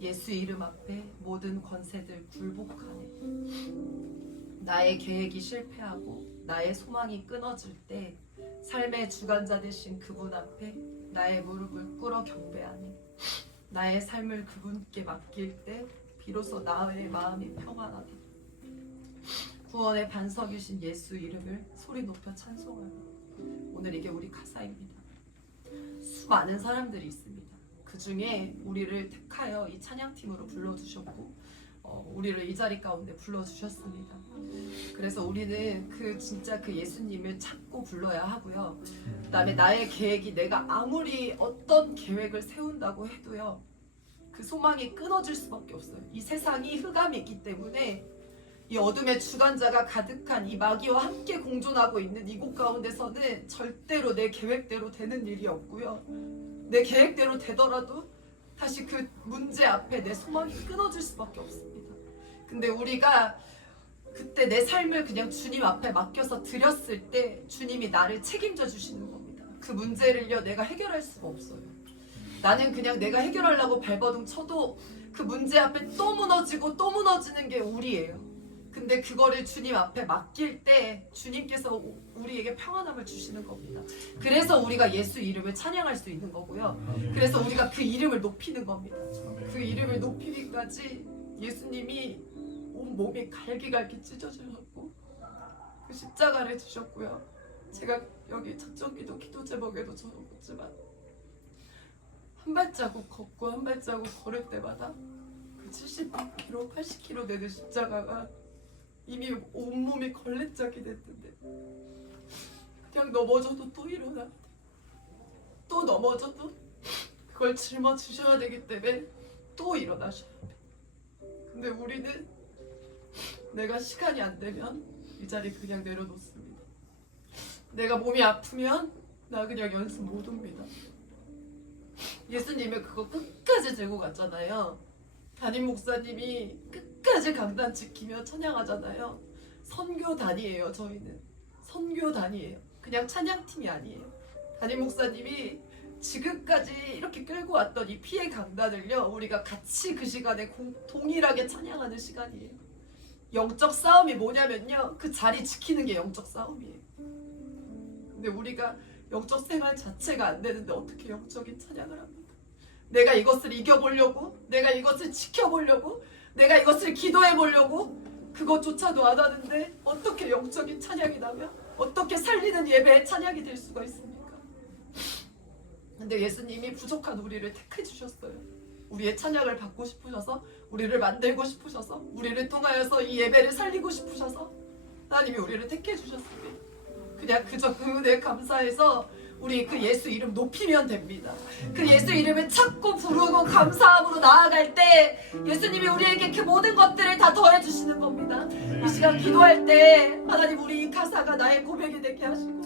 예수 이름 앞에 모든 권세들 굴복하네. 나의 계획이 실패하고 나의 소망이 끊어질 때 삶의 주관자 되신 그분 앞에 나의 무릎을 꿇어 경배하네. 나의 삶을 그분께 맡길 때 비로소 나의 마음이 평안하네. 구원의 반석이신 예수 이름을 소리 높여 찬송하네. 오늘 이게 우리 가사입니다. 수많은 사람들이 있습니다. 그 중에 우리를 택하여 이 찬양팀으로 불러주셨고 우리를 이 자리 가운데 불러주셨습니다. 그래서 우리는 진짜 그 예수님을 찾고 불러야 하고요. 그 다음에 나의 계획이 내가 아무리 어떤 계획을 세운다고 해도요, 그 소망이 끊어질 수밖에 없어요. 이 세상이 흑암이 있기 때문에 이 어둠의 주관자가 가득한 이 마귀와 함께 공존하고 있는 이곳 가운데서는 절대로 내 계획대로 되는 일이 없고요. 내 계획대로 되더라도 다시 그 문제 앞에 내 소망이 끊어질 수밖에 없습니다. 근데 우리가 그때 내 삶을 그냥 주님 앞에 맡겨서 드렸을 때 주님이 나를 책임져 주시는 겁니다. 그 문제를요 내가 해결할 수가 없어요. 나는 그냥 내가 해결하려고 발버둥 쳐도 그 문제 앞에 또 무너지고 또 무너지는 게 우리예요. 근데 그거를 주님 앞에 맡길 때 주님께서 우리에게 평안함을 주시는 겁니다. 그래서 우리가 예수 이름을 찬양할 수 있는 거고요. 그래서 우리가 그 이름을 높이는 겁니다. 그 이름을 높이기까지 예수님이 온 몸이 갈기갈기 찢어지셨고 그 십자가를 지셨고요. 제가 여기 작정기도 기도 제목에도 적었지만 한 발자국 걷고 한 발자국 걸을 때마다 그 70kg, 80kg 되는 십자가가 이미 온몸이 걸레짝이 됐는데 그냥 넘어져도 또 일어나 또 넘어져도 그걸 짊어지셔야 되기 때문에 또 일어나셔야 돼. 근데 우리는 내가 시간이 안 되면 이 자리 그냥 내려놓습니다. 내가 몸이 아프면 나 그냥 연습 못 옵니다. 예수님이 그거 끝까지 들고 갔잖아요. 담임 목사님이 끝까지 강단 지키며 찬양하잖아요. 선교단이에요 저희는. 선교단이에요. 그냥 찬양팀이 아니에요. 담임 목사님이 지금까지 이렇게 끌고 왔던 이 피해 강단을요, 우리가 같이 그 시간에 동일하게 찬양하는 시간이에요. 영적 싸움이 뭐냐면요, 그 자리 지키는 게 영적 싸움이에요. 근데 우리가 영적 생활 자체가 안 되는데 어떻게 영적인 찬양을 합니까? 내가 이것을 이겨보려고, 내가 이것을 지켜보려고, 내가 이것을 기도해보려고 그것조차도 안 하는데 어떻게 영적인 찬양이 나면 어떻게 살리는 예배의 찬양이 될 수가 있습니까? 근데 예수님이 부족한 우리를 택해 주셨어요. 우리의 찬양을 받고 싶으셔서, 우리를 만들고 싶으셔서, 우리를 통하여서 이 예배를 살리고 싶으셔서 하나님이 우리를 택해 주셨습니다. 그냥 그저 그 은혜에 감사해서 우리 그 예수 이름 높이면 됩니다. 그 예수 이름을 찾고 부르고 감사함으로 나아갈 때 예수님이 우리에게 그 모든 것들을 다 더해 주시는 겁니다. 이 시간 기도할 때 하나님, 우리 이 가사가 나의 고백이 되게 하시고,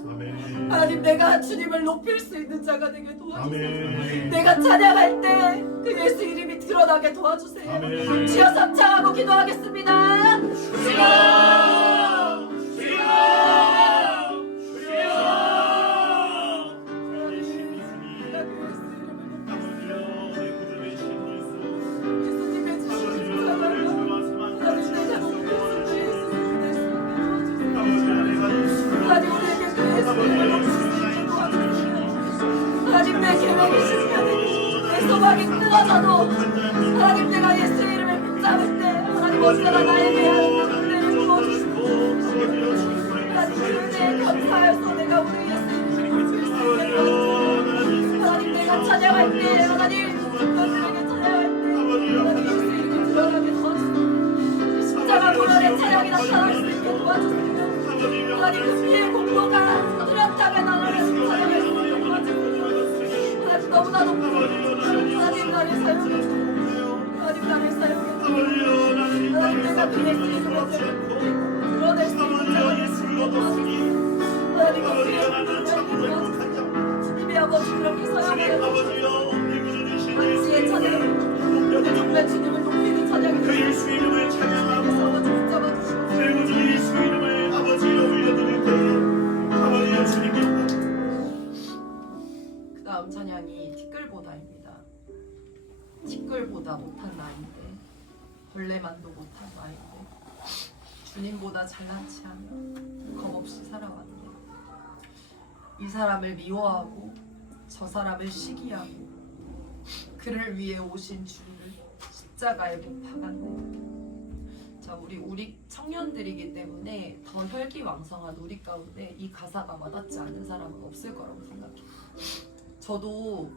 하나님, 내가 주님을 높일 수 있는 자가 되게 도와주세요. 내가 찬양할 때 그 예수 이름이 드러나게 도와주세요. 주여 삼창하고 기도하겠습니다. 주여, 하나님, 내 계획이 실패되고 내 소망이 끊어져도 하나님, 내가 예수 이름을 붙잡을 때 하나님, 언제나 나에게 은혜를 부어주시고, 하나님, 그 은혜에 감사해서 내가 우리 예수 이름을 붙일 수 있게 도와주세요. 하나님, 내가 찬양할 때, 하나님, 너들에게 찬양할 때 하나님, 예수 이름이 드러나게 도와주세요. 십자가 보혈의 찬양이 나타날 수 있게 도와주세요. 하나님, 그 피의 공로가 뚜렷하게 나를 찬양할 수 있게 도와주세요. 하나님, 너무나 높은 하나님, 나를 사용해 주세요. 하나님, 나를 사용해 주세요. 하나님, 내가 그 예수 이름을 드러낼 수 있는 자가 될 수 있게 도와주세요. 하나님, 주님의 아버지 그렇게 사용해 주시고 당시의 찬양, 정말 주님을 높이는 찬양이 그 예수 이름을 찬양하고 붙잡아 주시고 그리고 주 예수 이름을 아버지로 올려드릴 때 아버지여 주님께 그 다음 찬양이 티끌보다입니다. 티끌보다 못한 나인데, 벌레만도 못한 나인데, 주님보다 잘나지 않아 겁없이 살아왔네. 이 사람을 미워하고 저 사람을 시기하고 그를 위해 오신 주를 십자가에 못 박았네. 자, 우리 청년들이기 때문에 더 혈기왕성한 우리 가운데 이 가사가 와닿지 않은 사람은 없을 거라고 생각해요. 저도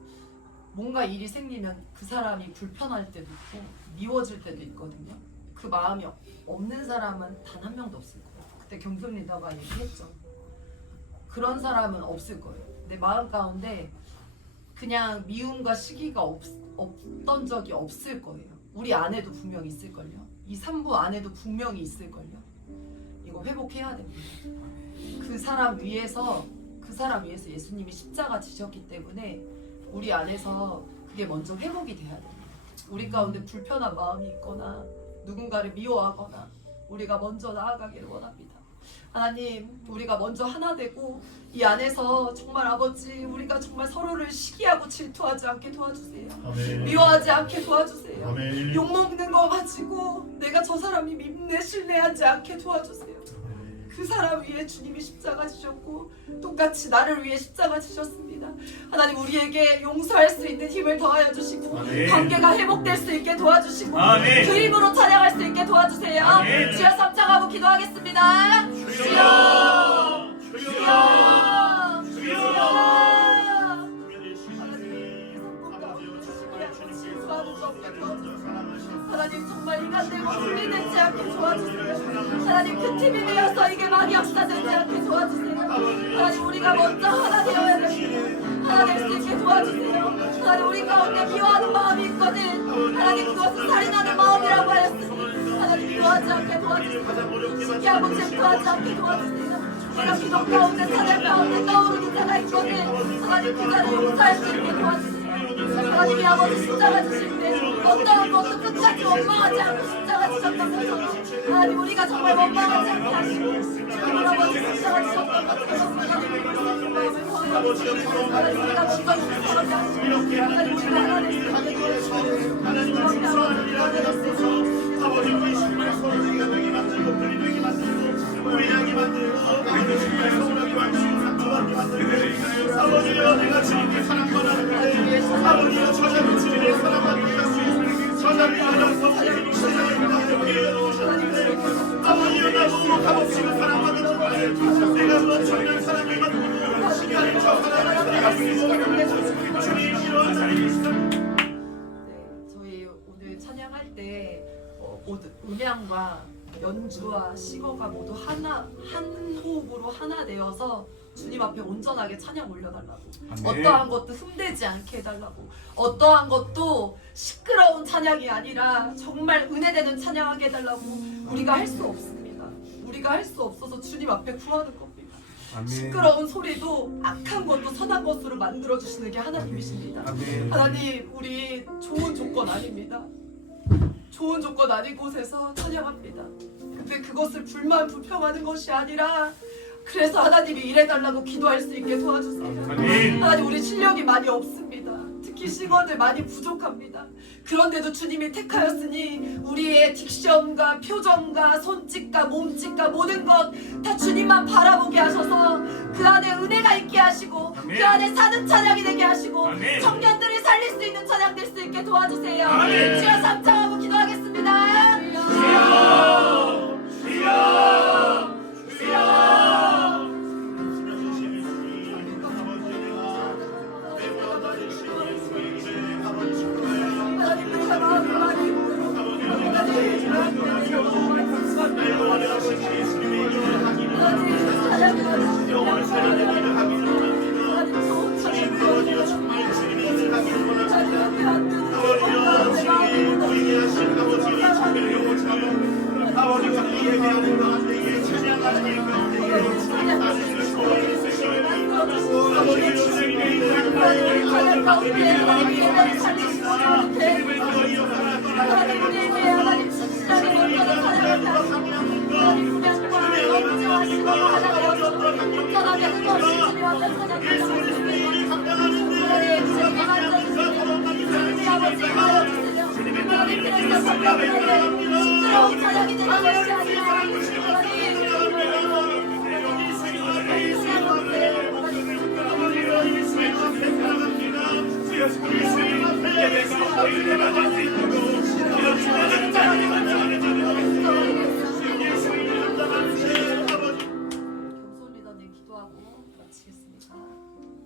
뭔가 일이 생기면 그 사람이 불편할 때도 있고 미워질 때도 있거든요. 그 마음이 없는 사람은 단 한 명도 없을 거예요. 그때 경선 리더가 얘기했죠. 그런 사람은 없을 거예요. 내 마음 가운데 그냥 미움과 시기가 없던 적이 없을 거예요. 우리 안에도 분명히 있을걸요. 이 3부 안에도 분명히 있을걸요. 이거 회복해야 됩니다. 그 사람 위해서 예수님이 십자가 지셨기 때문에 우리 안에서 그게 먼저 회복이 돼야 됩니다. 우리 가운데 불편한 마음이 있거나 누군가를 미워하거나 우리가 먼저 나아가기를 원합니다. 하나님, 우리가 먼저 하나 되고 이 안에서 정말 아버지, 우리가 정말 서로를 시기하고 질투하지 않게 도와주세요. 아멘. 미워하지 않게 도와주세요. 아멘. 욕먹는 거 가지고 내가 저 사람이 밉네 신뢰하지 않게 도와주세요. 그 사람 위에 주님이 십자가 지셨고 똑같이 나를 위해 십자가 지셨습니다. 하나님, 우리에게 용서할 수 있는 힘을 더하여 주시고 아멘. 관계가 회복될 수 있게 도와주시고 아멘. 그 힘으로 찬양할 수 있게 도와주세요. 아멘. 주여 삼창하고 기도하겠습니다. 주여, 주여, 주여. 하나님, 정말 인간되고 분리되지 않게 도와주세요. 하나님, 그 팀이 되어서 이게 많이 역사되지 않게 도와주세요. 하나님, 우리가 먼저 하나 되어야 됩니다. 하나 될 수 있게 도와주세요. 하나님, 우리 가운데 미워하는 마음이 있거든. 하나님, 그것은 살인하는 마음이라고 하였으니 하나님, 미워하지 않게 도와주세요. 시기하고 질투하지 않게 도와주세요. 내가 기도 가운데 사냥 가운데 떠오르는 자가 있거든. 하나님, 그 자를 용서할 수 있게 도와주세요. 하나님이 아버지 십자가 주실 때 어떠한 것도 끝까지 원망하지 않고 십자가 찾으셨던 것처럼 하나님 우리가 정말 원망을 찾게 하시고 주님 아버지 십자가 지셨던 것처럼 하나님 우리가 먼저 인사하게 하시고 하나님 우리가 하나님 아버지 우리 신발 소리가 되게 만들고 불이 되게 만들고 의향이 만들고 주님의 소명이 만들고 상처받게 만들고 아버지여 내가 주님께 사랑받았는데 아버지여 저자를 주님의 사랑받게 하시고 저자를 받아서 주님의 땅에 놓으셨는데 아버지여 나도 값없이가 사랑받았는데 내가 뭐 정말 사랑을 받고 시간을 저 사랑을 내가 주님 주님 이런 자리에 저희 오늘 찬양할 때 모두 음향과 연주와 시거가 모두 하나 한 호흡으로 하나 되어서 주님 앞에 온전하게 찬양 올려달라고. 어떠한 것도 흠되지 않게 해달라고. 어떠한 것도 시끄러운 찬양이 아니라 정말 은혜되는 찬양하게 해달라고. 우리가 할 수 없습니다. 우리가 할 수 없어서 주님 앞에 구하는 겁니다. 아멘. 시끄러운 소리도 악한 것도 선한 것으로 만들어 주시는 게 하나님이십니다. 아멘. 하나님 우리 좋은 조건 아닙니다. 좋은 조건 아닌 곳에서 찬양합니다. 근데 그것을 불만 불평하는 것이 아니라 그래서 하나님이 일해달라고 기도할 수 있게 도와주세요. 아멘. 하나님 우리 실력이 많이 없습니다. 특히 싱어들 많이 부족합니다. 그런데도 주님이 택하였으니 우리의 딕션과 표정과 손짓과 몸짓과 모든 것 다 주님만 바라보게 하셔서 그 안에 은혜가 있게 하시고 아멘. 그 안에 사는 찬양이 되게 하시고 아멘. 청년들이 살릴 수 있는 찬양 될 수 있게 도와주세요. 아멘. 주여 삼창하고 기도하겠습니다. 하나님 우리가 마음이 많이 힘들어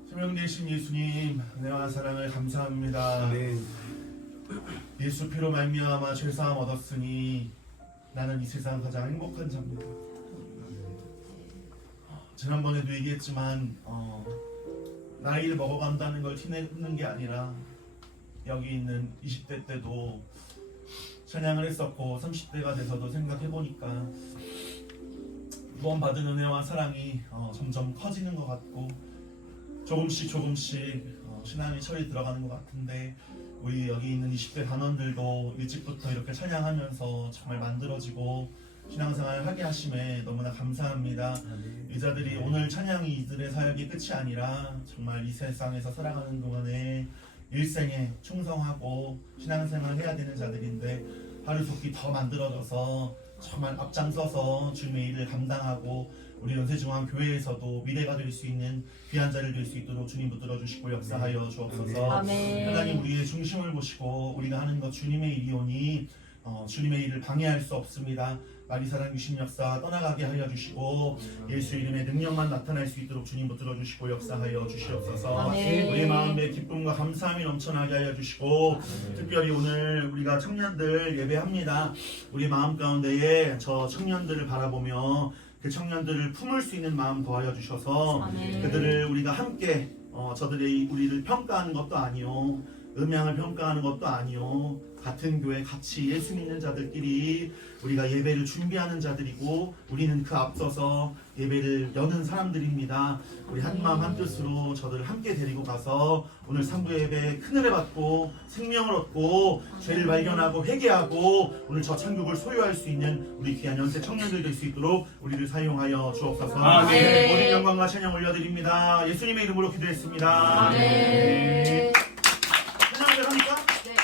소명되신 예수님 은혜와 사랑을 감사합니다. 예수 피로 말미암아 죄사함 얻었으니 나는 이 세상 가장 행복한 자입니다. 지난번에도 얘기했지만 나이를 먹어간다는 걸 티내는 게 아니라 여기 있는 20대 때도 찬양을 했었고 30대가 돼서도 생각해보니까 구원받은 은혜와 사랑이 점점 커지는 것 같고 조금씩 신앙의 철이 들어가는 것 같은데 우리 여기 있는 20대 단원들도 일찍부터 이렇게 찬양하면서 정말 만들어지고 신앙생활을 하게 하심에 너무나 감사합니다. 이자들이 오늘 찬양이 이들의 사역이 끝이 아니라 정말 이 세상에서 살아가는 동안에 일생에 충성하고 신앙생활을 해야 되는 자들인데 하루속히 더 만들어져서 정말 앞장서서 주님의 일을 감당하고 우리 연세중앙교회에서도 미래가 될 수 있는 귀한 자를 될 수 있도록 주님 붙들어 주시고 역사하여 주옵소서. 아멘. 하나님 우리의 중심을 보시고 우리가 하는 것 주님의 일이오니 주님의 일을 방해할 수 없습니다. 마리사랑 유신 역사 떠나가게 하여 주시고 예수 이름의 능력만 나타날 수 있도록 주님 붙들어 주시고 역사하여 주시옵소서. 아멘. 우리의 마음에 기쁨과 감사함이 넘쳐나게 하여 주시고 특별히 오늘 우리가 청년들 예배합니다. 우리 마음 가운데에 저 청년들을 바라보며 그 청년들을 품을 수 있는 마음 더하여 주셔서 아멘. 그들을 우리가 함께 저들의 우리를 평가하는 것도 아니요 음양을 평가하는 것도 아니요. 같은 교회 같이 예수 믿는 자들끼리 우리가 예배를 준비하는 자들이고 우리는 그 앞서서 예배를 여는 사람들입니다. 우리 한마음 한뜻으로 저들을 함께 데리고 가서 오늘 상부 예배 큰 은혜 받고 생명을 얻고 죄를 발견하고 회개하고 오늘 저 천국을 소유할 수 있는 우리 귀한 연세 청년들 될 수 있도록 우리를 사용하여 주옵소서. 아멘. 모든 영광과 찬양 올려드립니다. 예수님의 이름으로 기도했습니다. 네. 찬양 고백합니까? 네.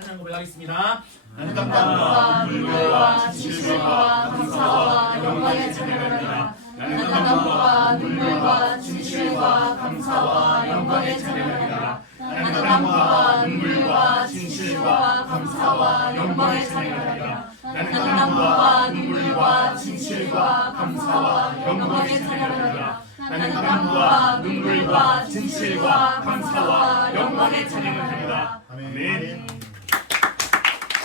찬양 고백하겠습니다. 나는 땅과 눈물과 진실과 감사와 영광에 찬양하리라. 나는 땅과 눈물과 진실과 감사와 영광에 찬양하리라. 나는 땅과 눈물과 진실과 감사와 영광에 찬양하리라. 나는 땅과 눈물과 진실과 감사와 영광에 찬양하리라. 나는 땅과 눈물과 진실과 감사와 영광에 찬양하리라. 아멘.